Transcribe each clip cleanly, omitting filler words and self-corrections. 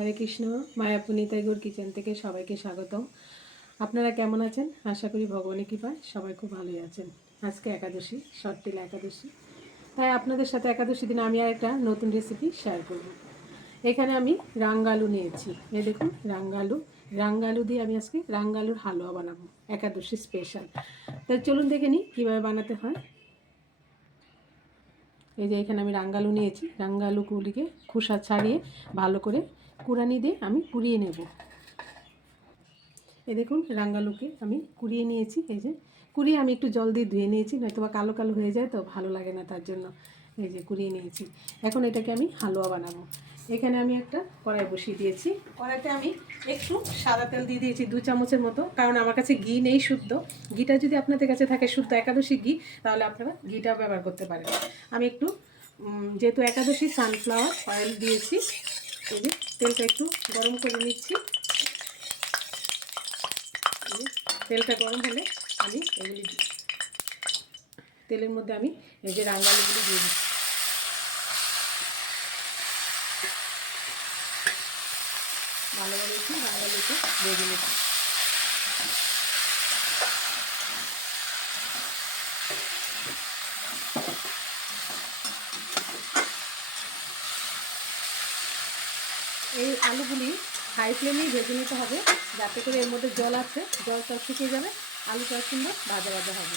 হরে Krishna. মায়াপুনিতাই গুর kitchen থেকে সবাইকে স্বাগতম। আপনারা কেমন আছেন? আশা করি ভগবানের কৃপায় সবাই খুব ভালোই আছেন। আজকে একাদশী, শর্তিলা একাদশী, তাই আপনাদের সাথে একাদশী দিনে আমি আর একটা নতুন রেসিপি শেয়ার করব। এখানে আমি রাঙ্গালু নিয়েছি, এই দেখুন রাঙ্গালু। রাঙ্গালু দিয়ে আমি আজকে রাঙ্গালুর হালুয়া বানাবো, একাদশী স্পেশাল। তাই চলুন দেখে নিই কীভাবে বানাতে হয়। এই যে এখানে আমি রাঙ্গালু নিয়েছি, রাঙ্গালুগুলিকে খোসা ছাড়িয়ে ভালো করে কুড়ানি দিয়ে আমি কুড়িয়ে নেব। এই দেখুন রাঙ্গালুকে আমি কুড়িয়ে নিয়েছি। এই যে কুড়িয়ে আমি একটু জল দিয়ে ধুয়ে নিয়েছি, নয়তো বা কালো কালো হয়ে যায় তো ভালো লাগে না, তার জন্য এই যে কুড়িয়ে নিয়েছি। এখন এটাকে আমি হালুয়া বানাবো। এখানে আমি একটা কড়াই বসিয়ে দিয়েছি। কড়াইতে আমি একটু সাদা তেল দিয়ে দিয়েছি 2 চামচের মতো, কারণ আমার কাছে ঘি নেই শুদ্ধ। ঘিটা যদি আপনাদের কাছে থাকে শুদ্ধ একাদশী ঘি, তাহলে আপনারা ঘিটা ব্যবহার করতে পারেন। আমি একটু যেহেতু একাদশী সানফ্লাওয়ার অয়েল দিয়েছি, এই যে তেলটা একটু গরম করে নিচ্ছি। তেলটা গরম হলে আমি এগুলি তেলের মধ্যে আমি এই যে রাঙ্গালুগুলি দিয়ে দিচ্ছি। ভালোভাবে একটু রাঙ্গালুকে ভেজে নিচ্ছি। এই আলুগুলি হাই ফ্লেমেই ভেজে নিতে হবে, যাতে করে এর মধ্যে জল আছে, জলটা শুকিয়ে যাবে, আলুটা সুন্দর ভাজা ভাজা হবে।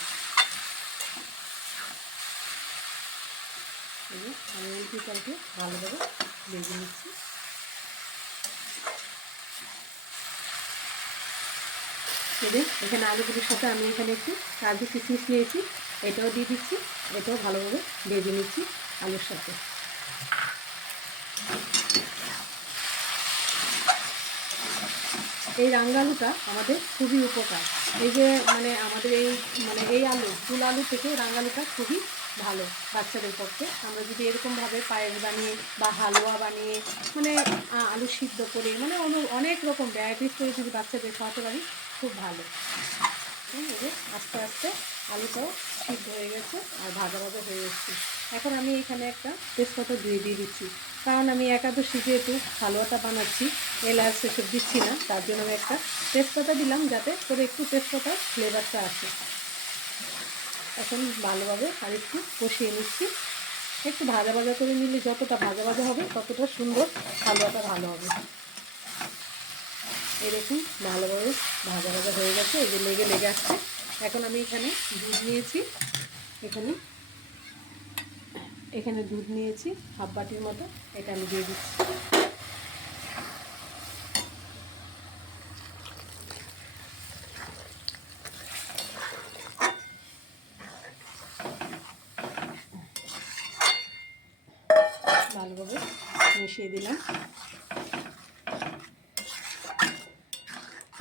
আমি এই পিঠাকে ভালোভাবে ভেজে নিচ্ছি। এখানে আলুগুলির সাথে আমি এখানে একটু কাজু কিশমিশ নিয়েছি, এটাও দিয়ে দিচ্ছি। এটাও ভালোভাবে ভেজে নিচ্ছি আলুর সাথে। এই রাঙ্গালুটা আমাদের খুবই উপকার। এই যে আমাদের এই আলু, ফুল আলু থেকে রাঙ্গালুটা খুবই ভালো বাচ্চাদের পক্ষে। আমরা যদি এরকমভাবে পায়েস বানিয়ে বা হালুয়া বানিয়ে আলু সিদ্ধ করে অনেক রকম ভ্যারাইটিস করে যদি বাচ্চাদের খাওয়াতে পারি, খুব ভালো। আস্তে আস্তে আলুটাও সিদ্ধ হয়ে গেছে আর ভাজা ভাজা হয়ে এসছে। এখন আমি এখানে একটা তেজপাতা দিয়ে দিচ্ছি, কারণ আমি একাদশী যেহেতু হালুয়াটা বানাচ্ছি, এলাচ এসব দিচ্ছি না, তার জন্য আমি একটা তেজপাতা দিলাম, যাতে করে একটু তেজপাতার ফ্লেভারটা আসে। এখন ভালোভাবে আর একটু কষিয়ে নিচ্ছি। একটু ভাজা ভাজা করে নিলে যতটা ভাজা ভাজা হবে ততটা সুন্দর হালুয়াটা ভালো হবে। এরকম ভালোভাবে ভাজা ভাজা হয়ে গেছে, এই যে লেগে লেগে আসছে। এখন আমি এখানে দুধ নিয়েছি, এখানে দুধ নিয়েছি হাফ বাটির মতো, এটা আমি দিয়ে দিচ্ছি। ভালোভাবে মিশিয়ে দিলাম।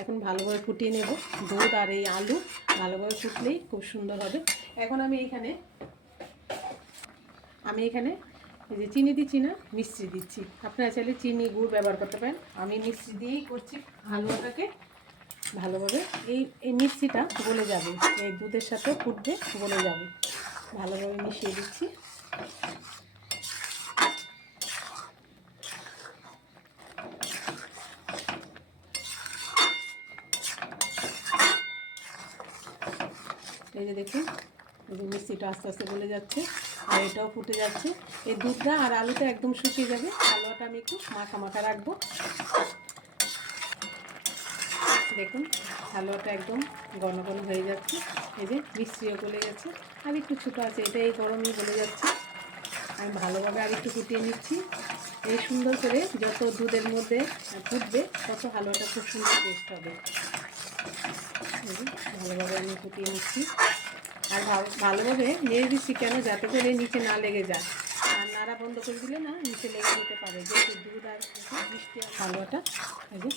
এখন ভালোভাবে ফুটিয়ে নেব। দুধ আর এই আলু ভালোভাবে ফুটলেই খুব সুন্দর হবে। এখন আমি এখানে এই যে চিনি দিচ্ছি না, মিষ্টি দিচ্ছি। আপনারা চাইলে চিনি গুড় ব্যবহার করতে পারেন, আমি মিষ্টি দিয়েই করছি হালুয়াটাকে। ভালোভাবে এই মিষ্টিটা গলে যাবে, এই দুধের সাথে ফুটবে, গলে যাবে। ভালোভাবে মিশিয়ে দিচ্ছি। এই যে দেখুন, এই যে মিষ্টিটা আস্তে আস্তে গলে যাচ্ছে আর এটাও ফুটে যাচ্ছে। এই দুধটা আর আলুটা একদম শুকিয়ে যাবে। হালুয়াটা আমি একটু মাখা মাখা রাখবো। দেখুন হালুয়াটা একদম ঘন ঘন হয়ে যাচ্ছে। এই যে মিষ্টিও গলে গেছে, আর একটু ছোটো আছে, এটা এই গরমই গলে যাচ্ছে। আমি ভালোভাবে আর একটু ফুটিয়ে নিচ্ছি। এই সুন্দর করে যত দুধের মধ্যে ফুটবে, তত হালুয়াটা খুব সুন্দর টেস্ট হবে। ভালোভাবে আমি ফুটিয়ে নিচ্ছি আর ভালোভাবে নেড়ে দিচ্ছি, কেন যাতে করে নিচে না লেগে যায়। আর নাড়া বন্ধ করে দিলে না নিচে লেগে যেতে পারে, যেহেতু দুধ আর মিষ্টি আর হালুয়াটা এই যে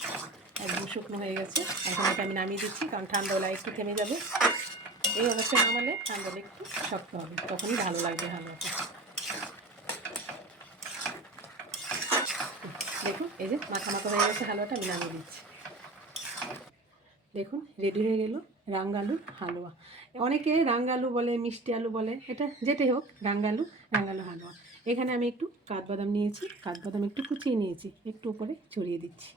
একদম শুকনো হয়ে গেছে। এখন এটা আমি নামিয়ে দিচ্ছি, কারণ ঠান্ডা হলে একটু থেমে যাবে। এই অবস্থায় নামালে ঠান্ডা হলে একটু শক্ত হবে, তখনই ভালো লাগবে হালুয়াটা। দেখুন এই যে মাখা মাখা হয়ে গেছে হালুয়াটা, আমি নামিয়ে দিচ্ছি। দেখুন রেডি হয়ে গেল রাঙ্গালুর হালুয়া। অনেকে রাঙ্গালু বলে, মিষ্টি আলু বলে, এটা যেটাই হোক রাঙ্গালু হালুয়া। এখানে আমি একটু কাঠবাদাম নিয়েছি, কাঠবাদাম একটু কুচিয়ে নিয়েছি, একটু উপরে ছড়িয়ে দিচ্ছি।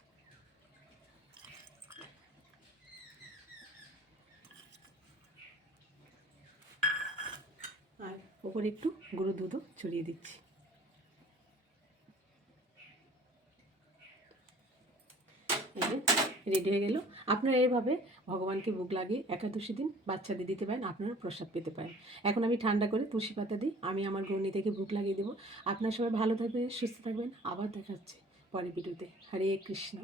আর ওপরে একটু গুঁড়ো দুধও ছড়িয়ে দিচ্ছি। এই যে রেডি হয়ে গেল। আপনারা এইভাবে ভগবানকে ভোগ লাগিয়ে একাদশী দিন বাচ্চাদের দিতে পারেন, আপনারা প্রসাদ পেতে পারেন। এখন আমি ঠান্ডা করে তুলসী পাতা দিই, আমি আমার গৌনি থেকে ভোগ লাগিয়ে দেবো। আপনারা সবাই ভালো থাকবেন, সুস্থ থাকবেন। আবার দেখা হচ্ছে পরের ভিডিওতে। হরে কৃষ্ণ।